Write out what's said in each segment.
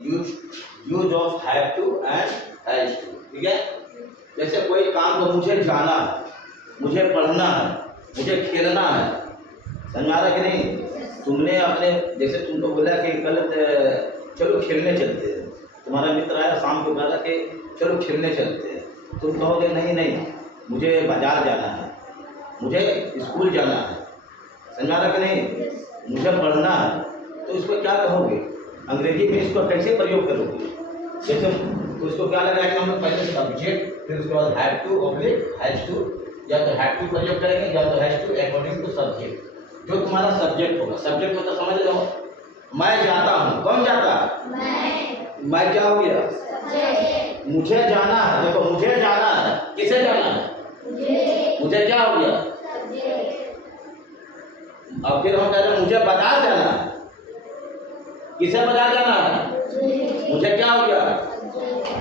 Use of have to and has to. ठीक है, जैसे कोई काम को मुझे जाना है, मुझे पढ़ना है, मुझे खेलना है, समझ आ रहा कि नहीं? तुमने अपने जैसे तुमको बोला कि कल चलो खेलने चलते हैं, तुम्हारा मित्र आया शाम को बोला कि चलो खेलने चलते हैं, तुम कहोगे नहीं नहीं मुझे बाजार जाना है, मुझे स्कूल जाना है, समझ आ रहा कि नहीं? मुझे पढ़ना है, तो इसको क्या कहोगे? अंग्रेजी में इसको कैसे प्रयोग करोगे? जैसे तो इसको क्या लगाएंगे हम लोग? पहले सब्जेक्ट, फिर उसके बाद have to oblique has to, या तो हैव टू प्रयोग करेंगे या तो has to according to subject. जो तुम्हारा सब्जेक्ट होगा, सब्जेक्ट मतलब समझ लो, मैं जाता हूँ, कौन जाता है? मैं क्या हो गया? मुझे जाना है, देखो मुझे जाना है, किसे जाना है? मुझे क्या हो गया? अब फिर हम कह रहे हैं मुझे बाजार जाना है, किसे बाजार जाना है? मुझे क्या हो गया?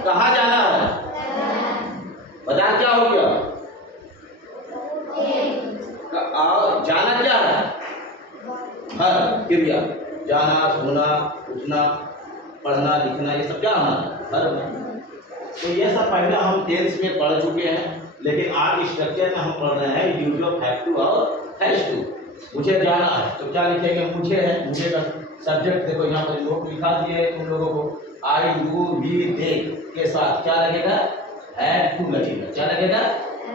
कहाँ जाना है? बाजार क्या हो गया? और जाना क्या है? हर क्रिया, जाना, सोना, उठना, पढ़ना, लिखना, ये सब क्या हमारा हर में। तो ये सब पहले हम टेंस में पढ़ चुके हैं, लेकिन आज स्ट्रक्चर में हम पढ़ रहे हैं यूज ऑफ हैव टू और हैज टू। मुझे जाना है तो क्या लिखेंगे? मुझे है, मुझे का सब्जेक्ट देखो यहाँ पर लोग लिखा दिए तुम लोगों को, आई यू वी दे के साथ क्या लगेगा? हैड टू लगेगा। क्या लगेगा?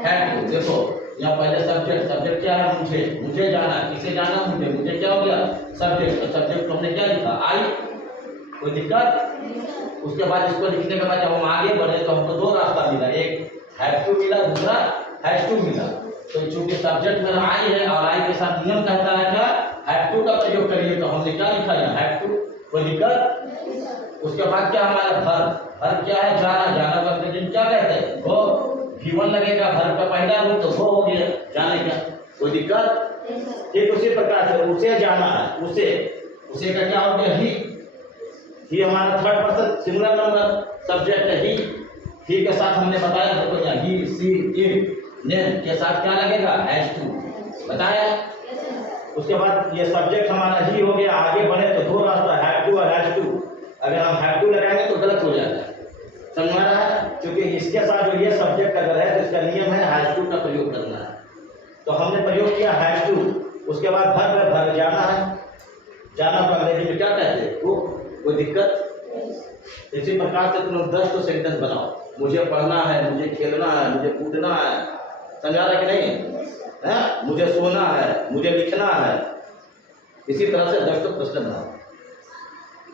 Had to. देखो यहाँ पहले सब्जेक्ट, सब्जेक्ट क्या है? मुझे, मुझे जाना, किसे जाना? मुझे, मुझे क्या हो गया? सब्जेक्ट। तो सब्जेक्ट हमने क्या लिखा? आई। कोई दिक्कत? उसके बाद इसको लिखने के बाद जब हम आगे बढ़े तो हमको दो रास्ता मिला, एक हैव टू मिला, दूसरा हैज टू मिला। तो चूंकि सब्जेक्ट मेरा आई है और आई के साथ नियम कहता है क्या? हैव टू का प्रयोग करिए, तो हमने क्या लिखा है? Have to. कोई दिक्कत? उसके बाद क्या हमारा वर्ब, वर्ब क्या है? जाना, जाना का प्रेजेंट क्या कहते हैं? गो। V1 लगेगा, वर्ब का पहला रूप तो गो हो गया, जाने का। कोई दिक्कत? ठीक उसी प्रकार से उसे जाना है, उसे, उसे का क्या हो गया? ही हमारा third person singular number subject है ही के साथ हमने बताया देखो यहाँ ही, सी, इट, नेम के साथ क्या लगेगा? हैज टू बताया। उसके बाद ये सब्जेक्ट हमारा ही हो गया, आगे बढ़े तो दो रास्ता हैव टू और हैज टू। अगर हम हैव टू लगाएंगे तो गलत हो जाता है, समझ में आ रहा है? क्योंकि इसके साथ जो ये सब्जेक्ट अगर है तो इसका नियम है हैज टू का प्रयोग करना है। तो हमने प्रयोग किया हैज टू। उसके बाद भर जाना है, जाना को अंग्रेजी में क्या कहते हैं? वो। कोई दिक्कत? इसी प्रकार से तुम लोग 10 तो सेंटेंस बनाओ। मुझे पढ़ना है, मुझे खेलना है, मुझे कूदना है, समझा रहा कि नहीं है? मुझे सोना है, मुझे लिखना है। इसी तरह से 10 तो प्रश्न बनाओ।